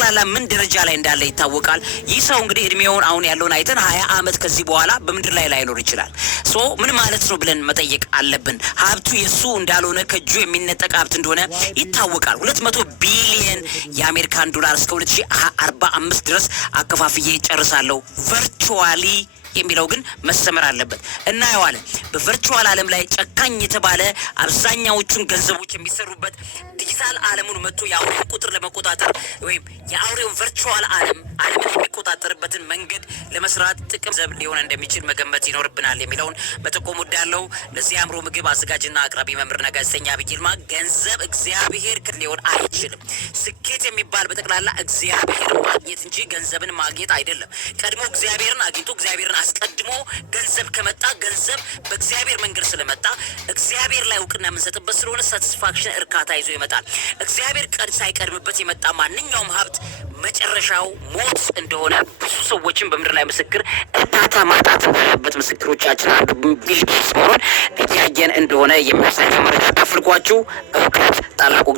በጠቅላላ ምን ደረጃ ላይ እንዳለ ይታወቃል። ይህ ሰው እንግዲህ እድሜውን አሁን ያለውን አይተን 20 ዓመት ከዚህ በኋላ በምድር ላይ ላይኖር ይችላል። ሶ ምን ማለት ነው ብለን መጠየቅ አለብን። ሀብቱ የሱ እንዳልሆነ ከእጁ የሚነጠቅ ሀብት እንደሆነ ይታወቃል። 200 ቢሊየን የአሜሪካን ዶላር እስከ 2045 ድረስ አከፋፍዬ ጨርሳለሁ ቨርቹዋሊ የሚለው ግን መሰመር አለበት። እናየዋለን። በቨርቹዋል ዓለም ላይ ጨካኝ የተባለ አብዛኛዎቹን ገንዘቦች የሚሰሩበት ዲጂታል ዓለሙን መጥቶ የአውሬውን ቁጥር ለመቆጣጠር ወይም የአውሬውን ቨርቹዋል ዓለምን የሚቆጣጠርበትን መንገድ ለመስራት ጥቅም ዘብ ሊሆን እንደሚችል መገመት ይኖርብናል የሚለውን መጠቆም ወዳለው። ለዚህ አእምሮ ምግብ አዘጋጅና አቅራቢ መምህርና ጋዜጠኛ ዐቢይ ይልማ። ገንዘብ እግዚአብሔር ሊሆን አይችልም። ስኬት የሚባል በጠቅላላ እግዚአብሔር ማግኘት እንጂ ገንዘብን ማግኘት አይደለም። ቀድሞ እግዚአብሔርን አግኝቶ እግዚአብሔርን አስቀድሞ ገንዘብ ከመጣ ገንዘብ በእግዚአብሔር መንገድ ስለመጣ እግዚአብሔር ላይ እውቅና የምንሰጥበት ስለሆነ ሳቲስፋክሽን እርካታ ይዞ ይመጣል። እግዚአብሔር ሳይቀድምበት የመጣ ማንኛውም ሀብት መጨረሻው ሞት እንደሆነ ብዙ ሰዎችን በምድር ላይ ምስክር እርዳታ ማጣት እንዳለበት ምስክሮቻችን አንዱ ቢልጌትስ መሆኑን እያየን እንደሆነ የሚያሳይ መረጃ ካፍልኳችሁ እውቀት ታላቁ